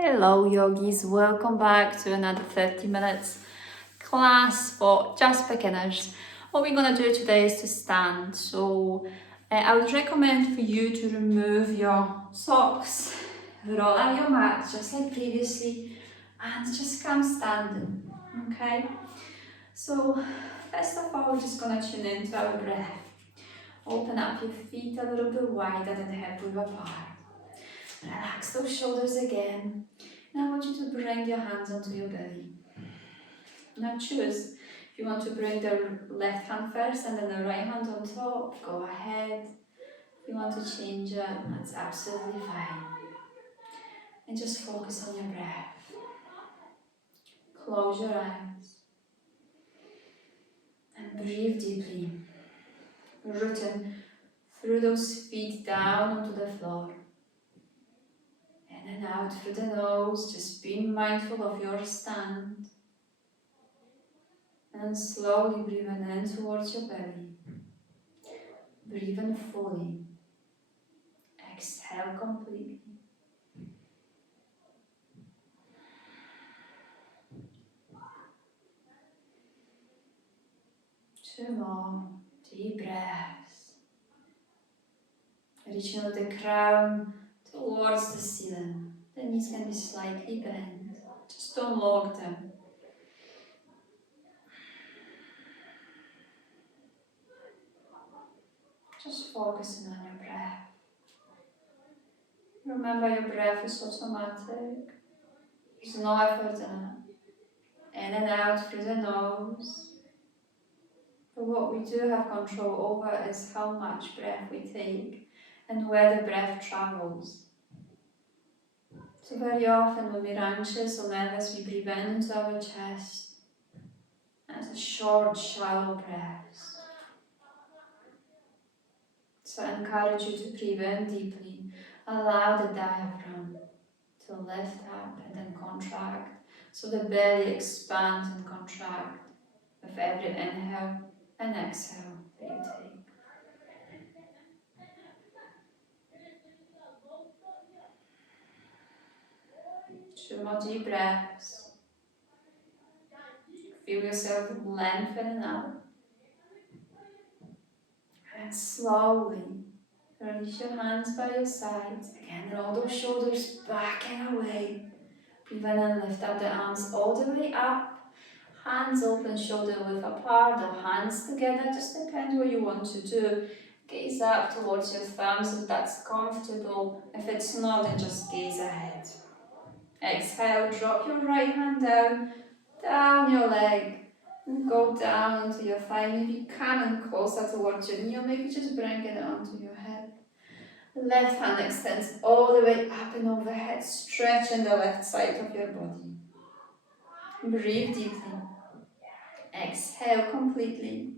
Hello yogis, welcome back to another 30 minutes class for just beginners. What we're going to do today is to stand. So I would recommend for you to remove your socks, roll out your mat just like previously and just come standing, okay? So first of all, we're just going to tune into our breath. Open up your feet a little bit wider than hip width apart. Relax those shoulders again. Now I want you to bring your hands onto your belly. Now choose if you want to bring the left hand first and then the right hand on top, go ahead. If you want to change it, that's absolutely fine. And just focus on your breath. Close your eyes and breathe deeply. Rooting through those feet down onto the floor. In and out through the nose, just being mindful of your stand. And slowly breathing in towards your belly. Breathe in fully. Exhale completely. Two more deep breaths. Reaching with the crown towards the ceiling. The knees can be slightly bent. Just don't lock them. Just focusing on your breath. Remember, your breath is automatic. There's no effort in it. In and out through the nose. But what we do have control over is how much breath we take and where the breath travels. So very often when we're anxious or nervous, we breathe in into our chest. And it's a short, shallow breath. So I encourage you to breathe in deeply. Allow the diaphragm to lift up and then contract. So the belly expands and contracts with every inhale and exhale that you take. Two more deep breaths. Feel yourself lengthening out. And slowly release your hands by your sides. Again, roll those shoulders back and away. Breathe in and lift up the arms all the way up. Hands open, shoulder width apart, or hands together, just depends what you want to do. Gaze up towards your thumbs if that's comfortable. If it's not, then just gaze ahead. Exhale, drop your right hand down your leg. And go down onto your thigh, maybe coming closer towards your knee, or maybe just bringing it onto your head. The left hand extends all the way up and overhead, stretching the left side of your body. Breathe deeply. Exhale completely.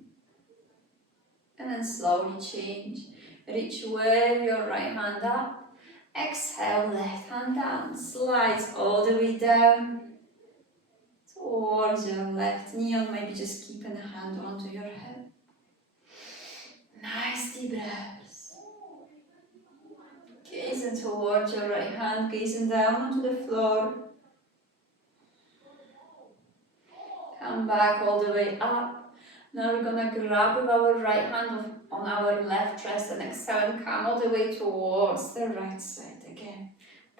And then slowly change. Reach with your right hand up. Exhale, left hand down. Slides all the way down towards your left knee, or maybe just keeping a hand onto your hip. Nice deep breaths. Gazing towards your right hand, gazing down onto the floor. Come back all the way up. Now we're going to grab with our right hand on our left wrist and exhale and come all the way towards the right side again.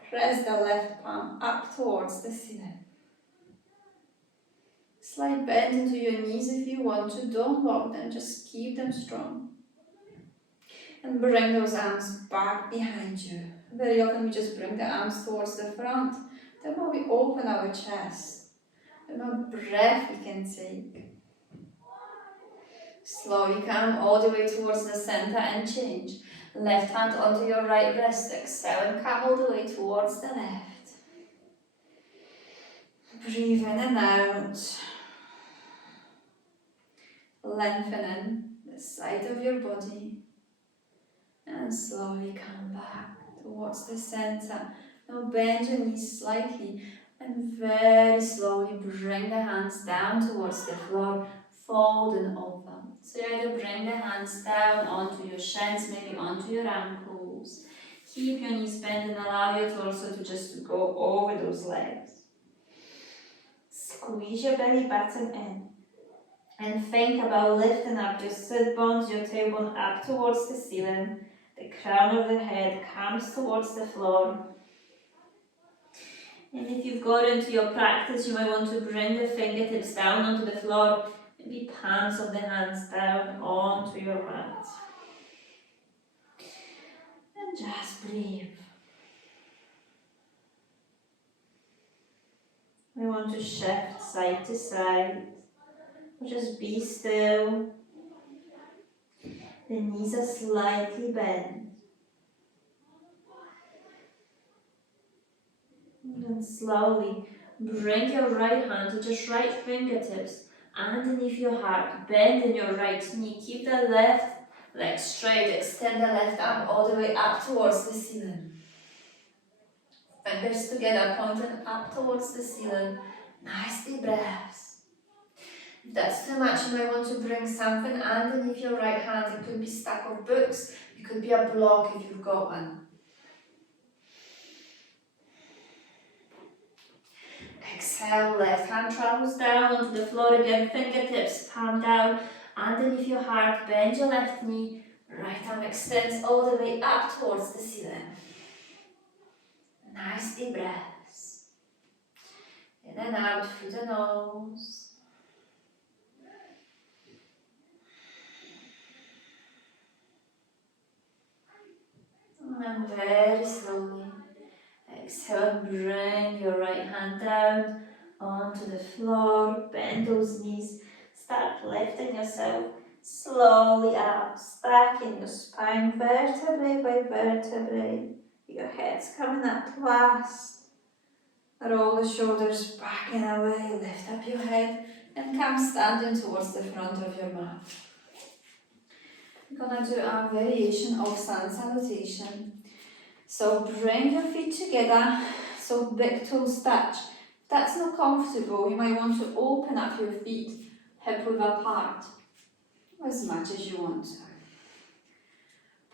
Press the left palm up towards the ceiling. Slight bend into your knees if you want to. Don't lock them, just keep them strong. And bring those arms back behind you. Very often we just bring the arms towards the front. The more we open our chest, the more breath we can take. Slowly come all the way towards the center and change. Left hand onto your right wrist. Exhale and come all the way towards the left. Breathe in and out. Lengthening the side of your body. And slowly come back towards the center. Now bend your knees slightly and very slowly bring the hands down towards the floor, folding over. So either bring the hands down onto your shins, maybe onto your ankles. Keep your knees bent and allow your torso to just go over those legs. Squeeze your belly button in. And think about lifting up your sit bones, your tailbone up towards the ceiling. The crown of the head comes towards the floor. And if you've got into your practice, you might want to bring the fingertips down onto the floor, maybe palms of the hands down onto your mat. And just breathe. We want to shift side to side, or just be still. The knees are slightly bent. And then slowly bring your right hand to just right fingertips underneath your heart. Bend in your right knee. Keep the left leg straight. Extend the left arm all the way up towards the ceiling. Fingers together, pointing up towards the ceiling. Nice deep breaths. If that's too much, you might want to bring something underneath your right hand. It could be stack of books. It could be a block if you've got one. Exhale, left hand travels down onto the floor again, fingertips palm down, underneath your heart, bend your left knee, right arm extends all the way up towards the ceiling. Nice deep breaths. In and out through the nose. And very slowly exhale, bring your right hand down onto the floor, bend those knees, start lifting yourself slowly up, stacking your spine vertebrae by vertebrae. Your head's coming up last. Roll the shoulders back and away, lift up your head and come standing towards the front of your mat. We're going to do a variation of sun salutation. So bring your feet together, so big toes touch. If that's not comfortable, you might want to open up your feet, hip width apart, as much as you want to.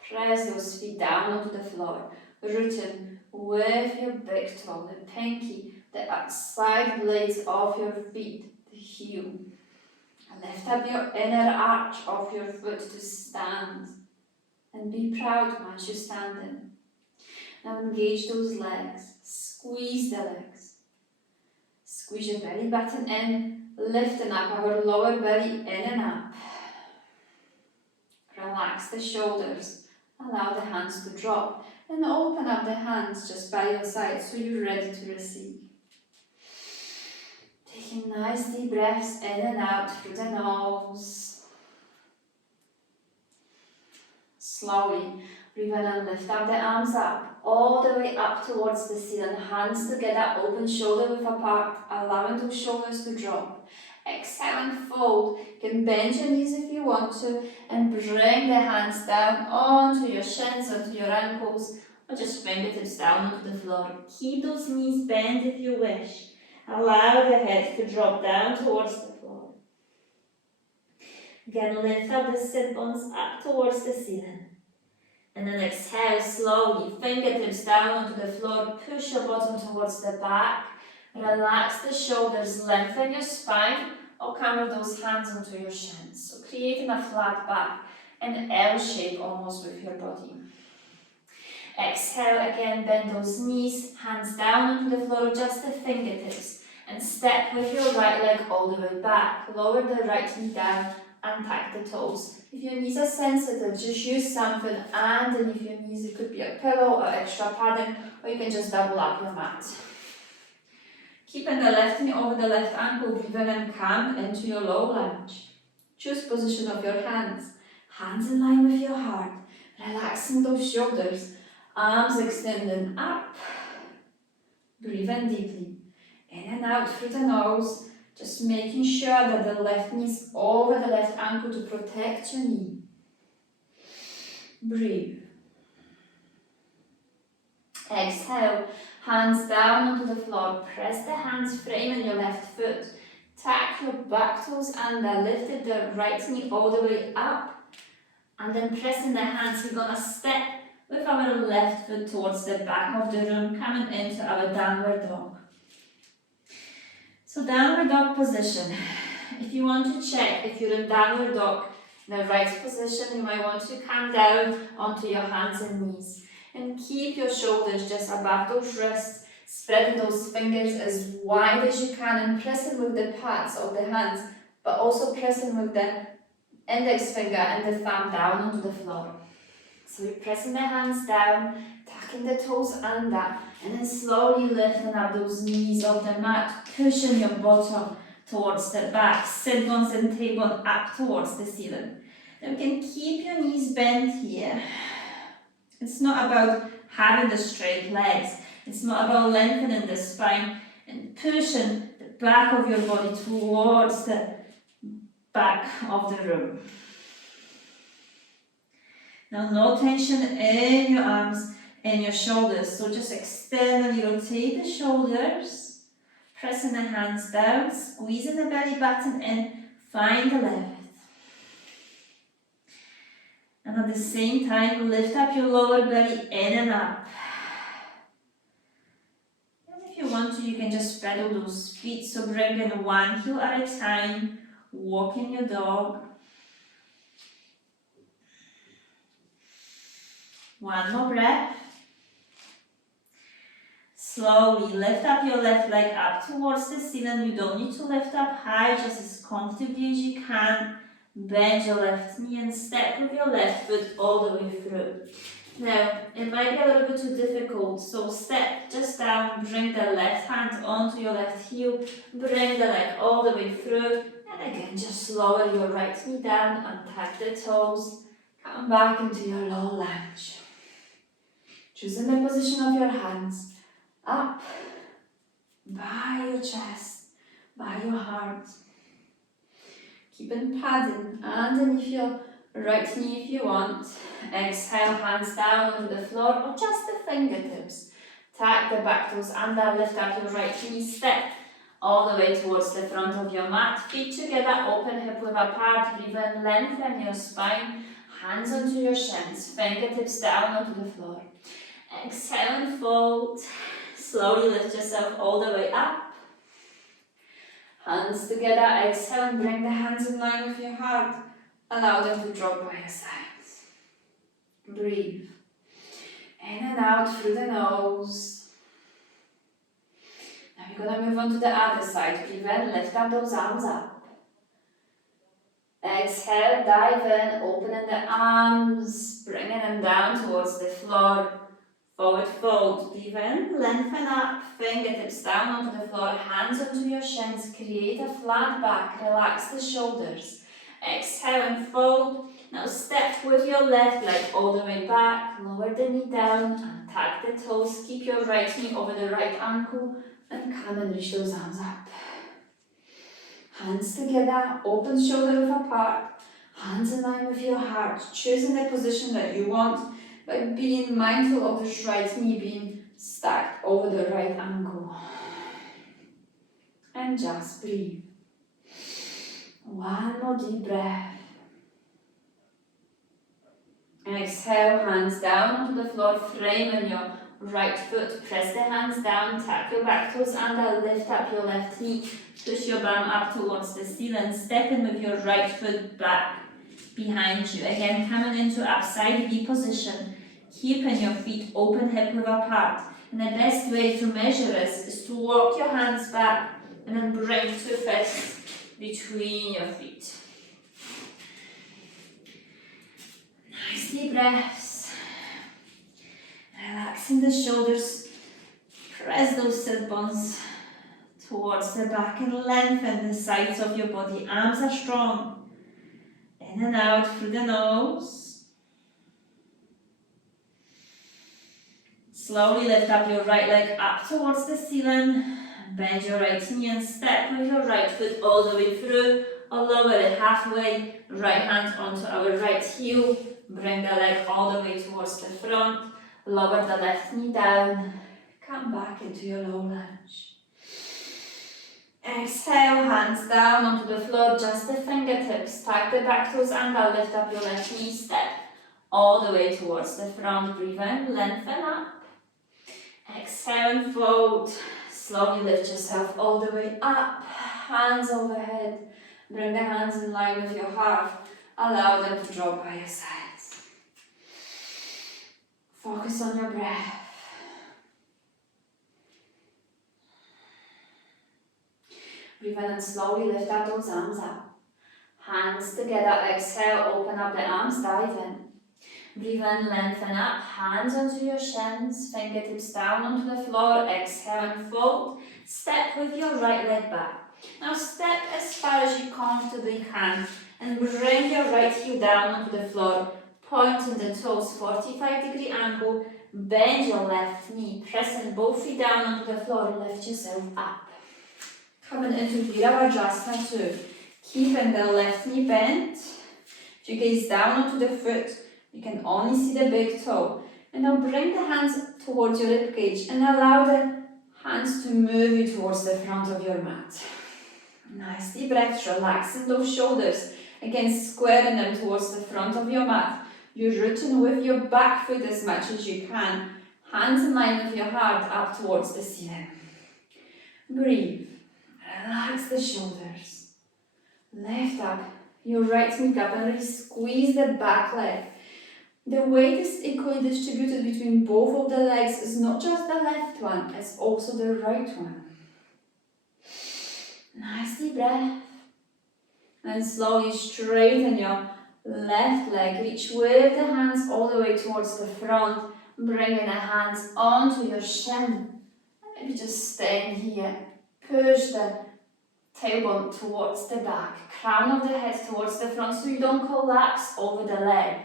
Press those feet down onto the floor, rooting with your big toe, the pinky, the side blades of your feet, the heel. And lift up your inner arch of your foot to stand. And be proud once you're standing. Now engage those legs, squeeze the legs. Squeeze your belly button in, lifting up our lower belly in and up. Relax the shoulders, allow the hands to drop and open up the hands just by your side so you're ready to receive. Taking nice deep breaths in and out through the nose. Slowly breathe in and lift up the arms up, all the way up towards the ceiling. Hands together, open shoulder width apart, allowing those shoulders to drop. Exhale and fold. You can bend your knees if you want to, and bring the hands down onto your shins, onto your ankles, or just fingertips down onto the floor. Keep those knees bent if you wish. Allow the head to drop down towards the floor. Again, lift up the sit bones up towards the ceiling. And then exhale slowly, fingertips down onto the floor, push your bottom towards the back, relax the shoulders, lengthen your spine, or come with those hands onto your shins. So creating a flat back, an L shape almost with your body. Exhale again, bend those knees, hands down onto the floor, just the fingertips, and step with your right leg all the way back. Lower the right knee down, untuck the toes. If your knees are sensitive, just use something underneath your knees. It could be a pillow or extra padding, or you can just double up your mat. Keeping the left knee over the left ankle, breathe in and come into your low lunge. Choose position of your hands. Hands in line with your heart. Relaxing those shoulders. Arms extending up. Breathe in deeply. In and out through the nose. Just making sure that the left knee is over the left ankle to protect your knee. Breathe. Exhale, hands down onto the floor. Press the hands, framing your left foot. Tuck your back toes under, lifted the right knee all the way up. And then pressing the hands, we're going to step with our left foot towards the back of the room, coming into our downward dog. So downward dog position. If you want to check if you're in downward dog in the right position, you might want to come down onto your hands and knees. And keep your shoulders just above those wrists, spreading those fingers as wide as you can and pressing with the pads of the hands, but also pressing with the index finger and the thumb down onto the floor. So you're pressing the hands down, tucking the toes under, and then slowly lifting up those knees off the mat, pushing your bottom towards the back, sit bones and tailbone up towards the ceiling. Then we can keep your knees bent here. It's not about having the straight legs. It's not about lengthening the spine and pushing the back of your body towards the back of the room. Now no tension in your arms and your shoulders. So just externally rotate the shoulders, pressing the hands down, squeezing the belly button in, find the left. And at the same time, lift up your lower belly in and up. And if you want to, you can just pedal those feet. So bring in one heel at a time, walking your dog. One more breath. Slowly lift up your left leg up towards the ceiling. You don't need to lift up high, just as comfortably as you can. Bend your left knee and step with your left foot all the way through. Now, it might be a little bit too difficult, so step just down, bring the left hand onto your left heel, bring the leg all the way through, and again, just lower your right knee down, untuck the toes, come back into your low lunge. Choosing the position of your hands, up, by your chest, by your heart. Keeping padding underneath your right knee if you want. Exhale, hands down onto the floor or just the fingertips. Tuck the back toes under, lift up your right knee, step all the way towards the front of your mat. Feet together, open hip width apart, breathe in, lengthen your spine. Hands onto your shins, fingertips down onto the floor. Exhale and fold. Slowly lift yourself all the way up. Hands together, exhale and bring the hands in line with your heart. Allow them to drop by your sides. Breathe. In and out through the nose. Now we're going to move on to the other side. Breathe in, lift up those arms up. Exhale, dive in, opening the arms, bringing them down towards the floor. Forward fold, breathe in, lengthen up, fingertips down onto the floor, hands onto your shins, create a flat back, relax the shoulders. Exhale and fold. Now step with your left leg all the way back, lower the knee down, untuck the toes, keep your right knee over the right ankle, and come and reach those arms up. Hands together, open shoulder width apart, hands in line with your heart, choosing the position that you want, but being mindful of the right knee being stacked over the right ankle. And just breathe. One more deep breath. Exhale, hands down onto the floor, framing your right foot. Press the hands down, tap your back toes under, lift up your left knee, push your bum up towards the ceiling, step in with your right foot back behind you. Again, coming into upside V position, keeping your feet open, hip width apart. And the best way to measure this is to walk your hands back and then bring 2 fists between your feet. Nice deep breaths. Relaxing the shoulders. Press those sit bones towards the back and lengthen the sides of your body. Arms are strong. In and out through the nose. Slowly lift up your right leg up towards the ceiling. Bend your right knee and step with your right foot all the way through, or lower it halfway. Right hand onto our right heel. Bring the leg all the way towards the front. Lower the left knee down. Come back into your low lunge. Exhale, hands down onto the floor, just the fingertips. Tuck the back toes under, lift up your left knee, step all the way towards the front. Breathe in, lengthen up. Exhale and fold. Slowly lift yourself all the way up. Hands overhead. Bring the hands in line with your heart. Allow them to drop by your sides. Focus on your breath. Breathe in and slowly lift up those arms up. Hands together, exhale, open up the arms, dive in. Breathe in, lengthen up, hands onto your shins, fingertips down onto the floor, exhale and fold. Step with your right leg back. Now step as far as you comfortably can and bring your right heel down onto the floor, pointing the toes, 45-degree angle, bend your left knee, pressing both feet down onto the floor, lift yourself up. Coming into Virabhadrasana 2, keeping the left knee bent. If you gaze down onto the foot, you can only see the big toe. And now bring the hands towards your ribcage and allow the hands to move you towards the front of your mat. Nice deep breaths, relaxing those shoulders. Again, squaring them towards the front of your mat. You're rooting with your back foot as much as you can. Hands in line with your heart up towards the ceiling. Breathe. Relax the shoulders. Lift up your right knee up and really squeeze the back leg. The weight is equally distributed between both of the legs. It's not just the left one, it's also the right one. Nice deep breath. And slowly straighten your left leg. Reach with the hands all the way towards the front. Bringing the hands onto your shin. Maybe just staying here. Push the tailbone towards the back. Crown of the head towards the front so you don't collapse over the leg.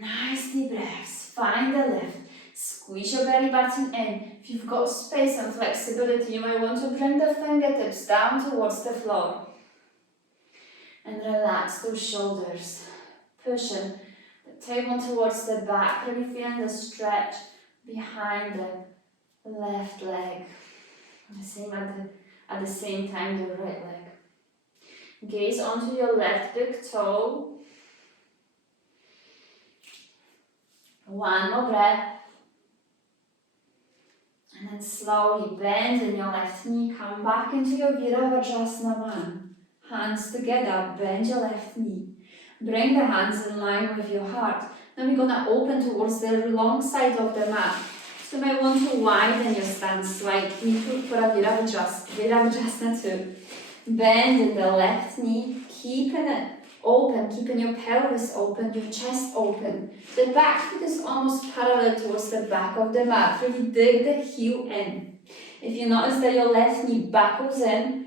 Nice deep breaths. Find the lift. Squeeze your belly button in. If you've got space and flexibility, you might want to bring the fingertips down towards the floor. And relax those shoulders. Pushing the tailbone towards the back. Really feeling the stretch behind the left leg. The same at the same time, the right leg. Gaze onto your left big toe. One more breath. And then slowly bend in your left knee. Come back into your Virabhadrasana 1. Hands together, bend your left knee. Bring the hands in line with your heart. Then we're going to open towards the long side of the mat. So you might want to widen your stance slightly for a Virabhadrasana 2. Bend in the left knee, keeping it open, keeping your pelvis open, your chest open. The back foot is almost parallel towards the back of the mat. Really dig the heel in. If you notice that your left knee buckles in,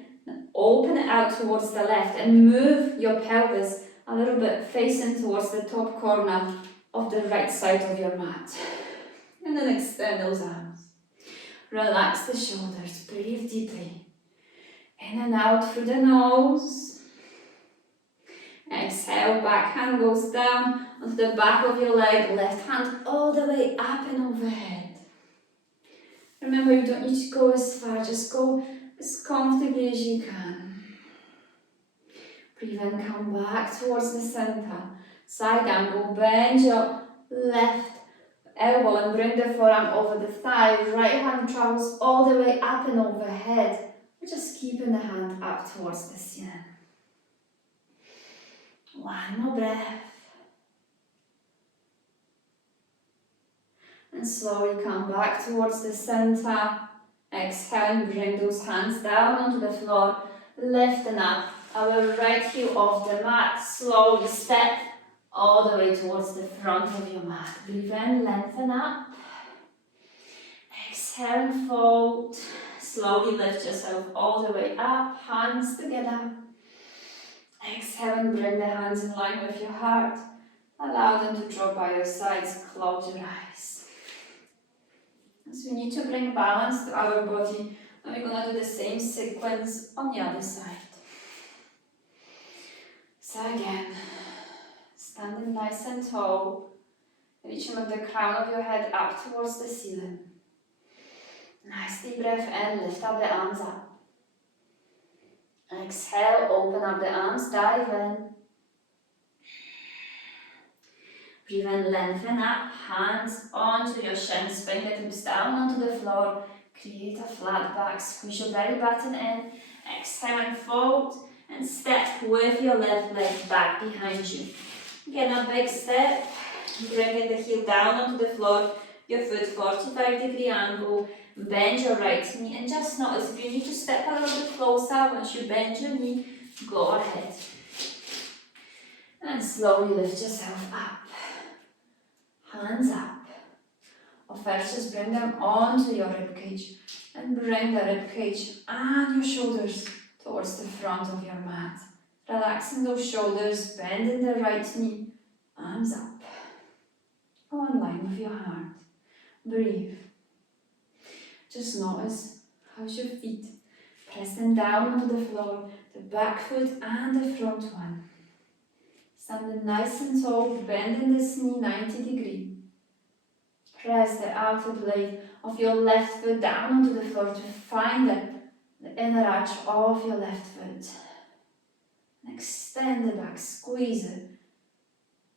open it out towards the left and move your pelvis a little bit facing towards the top corner of the right side of your mat. And then extend those arms. Relax the shoulders. Breathe deeply. In and out through the nose. Exhale, back hand goes down onto the back of your leg. Left hand all the way up and overhead. Remember, you don't need to go as far. Just go as comfortably as you can. Breathe in, come back towards the center. Side angle, bend your left elbow and bring the forearm over the thigh. Right hand travels all the way up and overhead. We're just keeping the hand up towards the ceiling. One more breath. And slowly come back towards the center. Exhale and bring those hands down onto the floor. Lifting up our right heel off the mat. Slowly step all the way towards the front of your mat. Breathe in, lengthen up. Exhale and fold. Slowly lift yourself all the way up, hands together. Exhale and bring the hands in line with your heart. Allow them to drop by your sides. Close your eyes. So we need to bring balance to our body. And we're going to do the same sequence on the other side. So again, standing nice and tall, reaching with the crown of your head up towards the ceiling. Nice deep breath in, lift up the arms up. Exhale, open up the arms, dive in. Breathe in, lengthen up, hands onto your shins, fingertips down onto the floor. Create a flat back, squeeze your belly button in. Exhale and fold, and step with your left leg back behind you. Again, a big step, bringing the heel down onto the floor, your foot 45-degree angle, bend your right knee, and just notice if you need to step a little bit closer. Once you bend your knee, go ahead. And slowly lift yourself up, hands up. Or first just bring them onto your ribcage, and bring the ribcage and your shoulders towards the front of your mat. Relaxing those shoulders, bending the right knee, arms up. Go in line with your heart. Breathe. Just notice how's your feet. Press them down onto the floor, the back foot and the front one. Standing nice and tall, bending this knee 90 degrees. Press the outer blade of your left foot down onto the floor to find the inner arch of your left foot. And extend the back, squeeze it.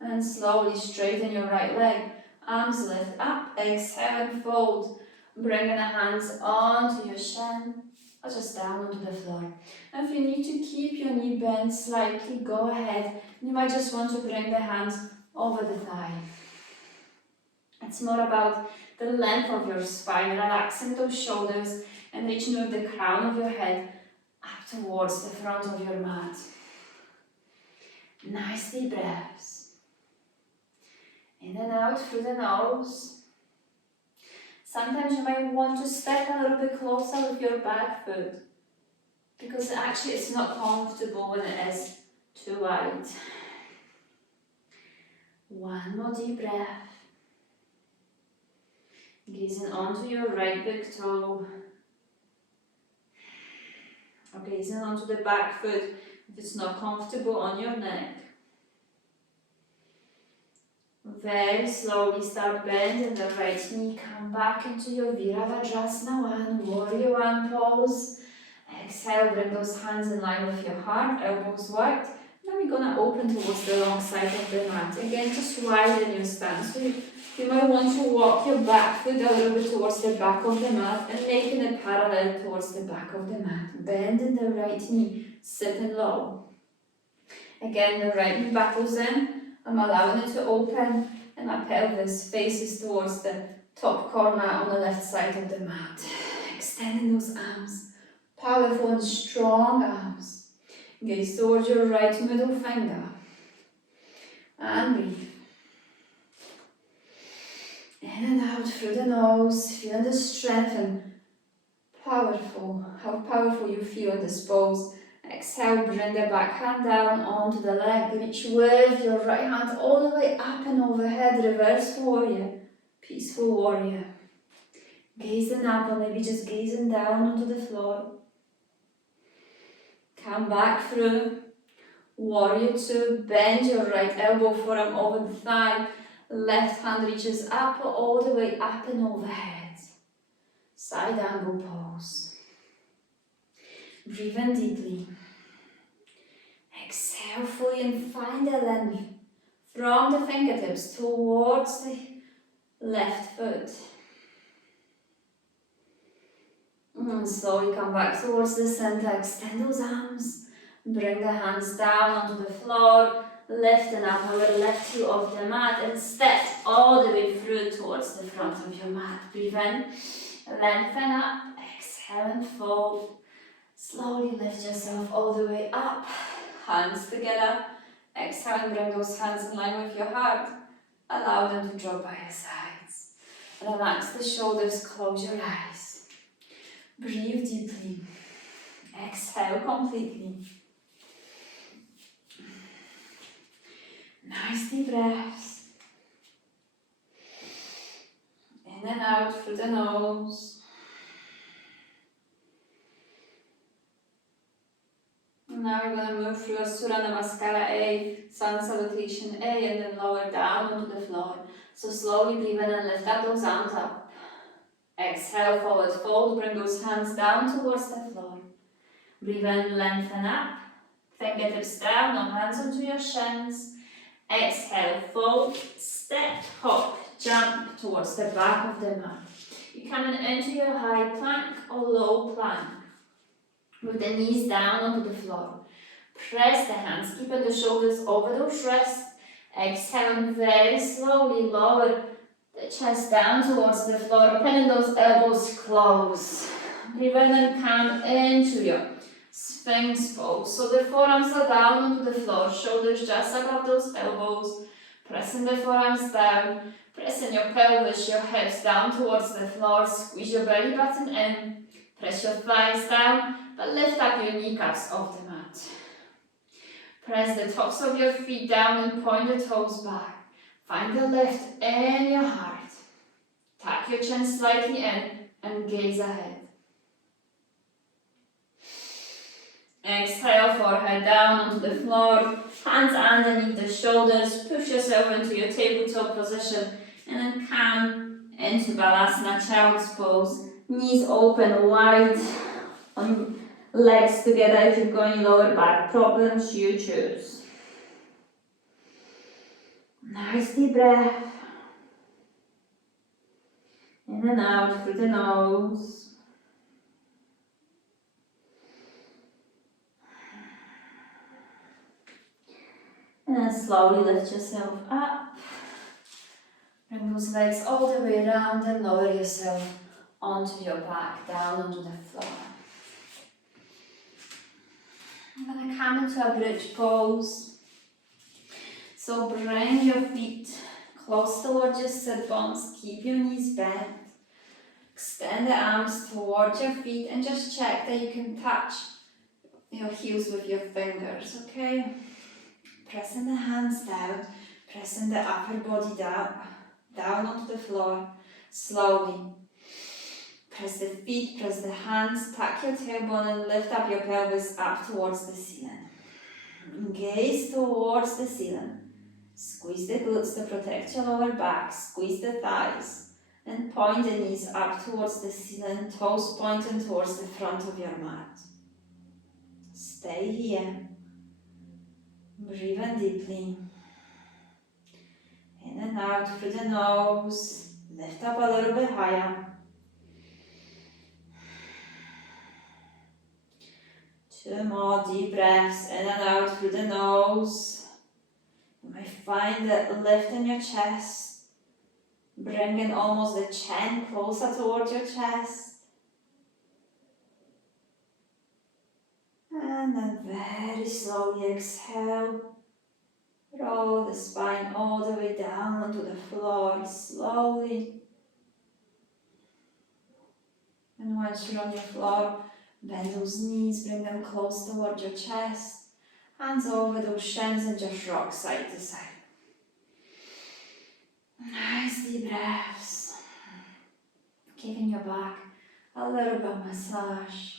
And slowly straighten your right leg. Arms lift up, exhale and fold. Bringing the hands onto your shin or just down onto the floor. And if you need to keep your knee bent slightly, go ahead. You might just want to bring the hands over the thigh. It's more about the length of your spine, relaxing those shoulders and reaching with the crown of your head up towards the front of your mat. Nice deep breaths. In and out through the nose. Sometimes you might want to step a little bit closer with your back foot because actually it's not comfortable when it is too wide. One more deep breath. Gazing onto your right big toe. Or gazing onto the back foot if it's not comfortable on your neck. Very slowly start bending the right knee. Come back into your Virabhadrasana 1, Warrior 1 pose. Exhale, bring those hands in line with your heart, elbows wide. Now we're going to open towards the wrong side of the mat. Again, just widen your stance. So you might want to walk your back foot a little bit towards the back of the mat and making it parallel towards the back of the mat. Bending the right knee, sitting low. Again, the right knee buckles in. I'm allowing it to open and my pelvis faces towards the top corner on the left side of the mat. Extending those arms. Powerful and strong arms. Gaze towards your right middle finger. And breathe. In and out through the nose. Feel the strength and how powerful you feel in this pose. Exhale, bring the back hand down onto the leg. Reach with your right hand all the way up and overhead. Reverse warrior. Peaceful warrior. Gazing up or maybe just gazing down onto the floor. Come back through. Warrior 2. Bend your right elbow forearm over the thigh. Left hand reaches up all the way up and overhead. Side angle pose. Breathe in deeply. Exhale fully and find the length from the fingertips towards the left foot. And slowly come back towards the center. Extend those arms. Bring the hands down onto the floor. Lifting up our left heel off the mat and step all the way through towards the front of your mat. Breathe in. Lengthen up. Exhale and fold. Slowly lift yourself all the way up. Hands together. Exhale and bring those hands in line with your heart. Allow them to drop by your sides. Relax the shoulders, close your eyes. Breathe deeply. Exhale completely. Nice deep breaths. In and out through the nose. Now we're going to move through a Surya Namaskara A, Sun Salutation A, and then lower down onto the floor. So slowly breathe in and lift up those arms up. Exhale, forward fold, bring those hands down towards the floor. Breathe in, lengthen up. Fingertips down, no hands onto your shins. Exhale, fold, step, hop, jump towards the back of the mat. You're coming into your high plank or low plank with the knees down onto the floor. Press the hands, keeping the shoulders over those wrists. Exhale and very slowly lower the chest down towards the floor, pinning those elbows close. Breathe in and come into your Sphinx pose. So the forearms are down onto the floor, shoulders just above those elbows. Pressing the forearms down, pressing your pelvis, your hips down towards the floor. Squeeze your belly button in, press your thighs down, but lift up your kneecaps off the mat. Press the tops of your feet down and point the toes back. Find the lift in your heart. Tuck your chin slightly in and gaze ahead. Exhale, forehead down onto the floor, hands underneath the shoulders, push yourself into your tabletop position and then come into Balasana, Child's Pose. Knees open wide, on legs together. If you've got any lower back problems, you choose. Nice deep breath. In and out through the nose. And then slowly lift yourself up. Bring those legs all the way around and lower yourself onto your back, down onto the floor. I'm going to come into a bridge pose. So bring your feet close towards your sit bones, keep your knees bent. Extend the arms towards your feet and just check that you can touch your heels with your fingers, okay? Pressing the hands down, pressing the upper body down onto the floor, slowly. Press the feet, press the hands, tuck your tailbone and lift up your pelvis up towards the ceiling. Gaze towards the ceiling. Squeeze the glutes to protect your lower back, squeeze the thighs and point the knees up towards the ceiling, toes pointing towards the front of your mat. Stay here. Breathe in deeply. In and out through the nose. Lift up a little bit higher. 2 more deep breaths in and out through the nose. You might find that lift in your chest, bringing almost the chin closer towards your chest. And then very slowly exhale. Roll the spine all the way down onto the floor, slowly. And once you're on your floor, bend those knees, bring them close towards your chest. Hands over those shins and just rock side to side. Nice deep breaths. Giving your back a little bit of massage.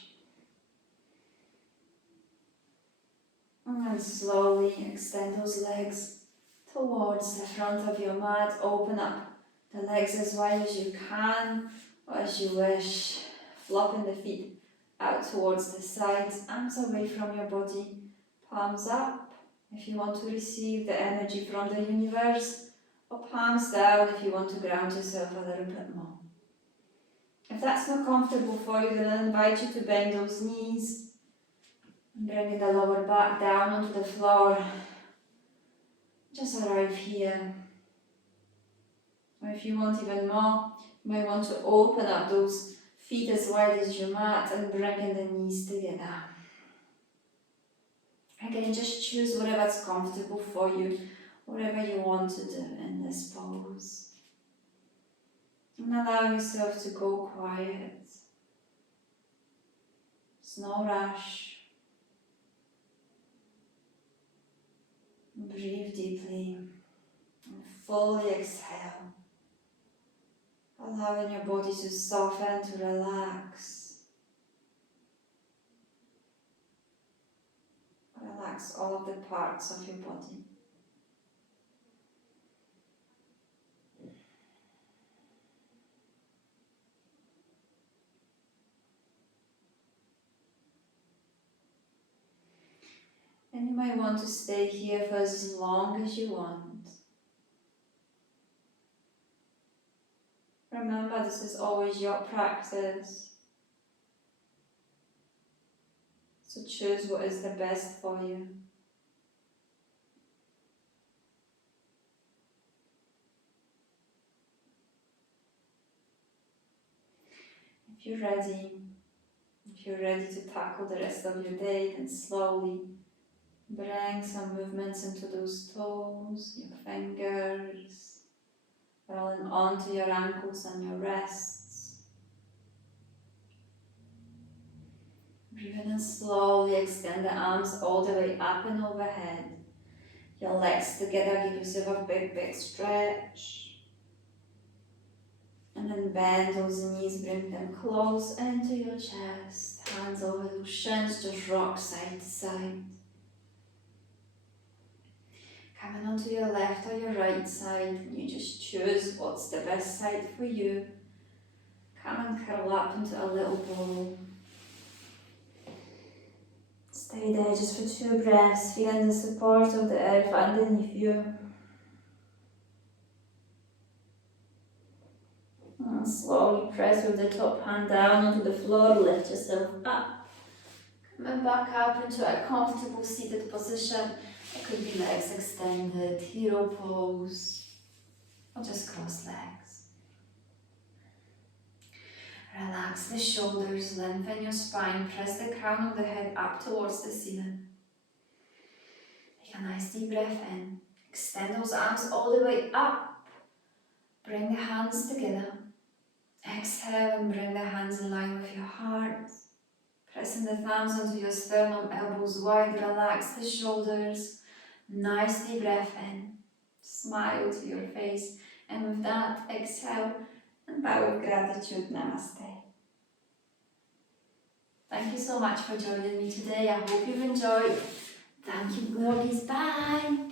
And then slowly extend those legs towards the front of your mat. Open up the legs as wide as you can or as you wish. Flopping the feet out towards the sides, arms away from your body, palms up if you want to receive the energy from the universe, or palms down if you want to ground yourself a little bit more. If that's not comfortable for you, then I invite you to bend those knees. Bringing the lower back down onto the floor. Just arrive here. Or if you want even more, you might want to open up those feet as wide as your mat and bringing the knees together. Again, just choose whatever's comfortable for you, whatever you want to do in this pose. And allow yourself to go quiet. There's no rush. Breathe deeply and fully exhale, allowing your body to soften, to relax. Relax all of the parts of your body. And you might want to stay here for as long as you want. Remember, this is always your practice. So choose what is the best for you. If you're ready to tackle the rest of your day, then slowly bring some movements into those toes, your fingers, rolling onto your ankles and your wrists. Breathe in and slowly extend the arms all the way up and overhead. Your legs together, give yourself a big stretch. And then bend those knees, bring them close into your chest. Hands over those shins, just rock side to side. Coming onto your left or your right side, you just choose what's the best side for you. Come and curl up into a little ball. Stay there just for 2 breaths, feeling the support of the earth underneath you. And slowly press with the top hand down onto the floor, lift yourself up. Coming back up into a comfortable seated position. It could be legs extended, hero pose, or just cross legs. Relax the shoulders, lengthen your spine, press the crown of the head up towards the ceiling. Take a nice deep breath in. Extend those arms all the way up. Bring the hands together. Exhale and bring the hands in line with your heart. Pressing the thumbs onto your sternum, elbows wide, relax the shoulders. Nice deep breath in. Smile to your face. And with that, exhale and bow with gratitude. Namaste. Thank you so much for joining me today. I hope you've enjoyed. Thank you, yogis. Bye.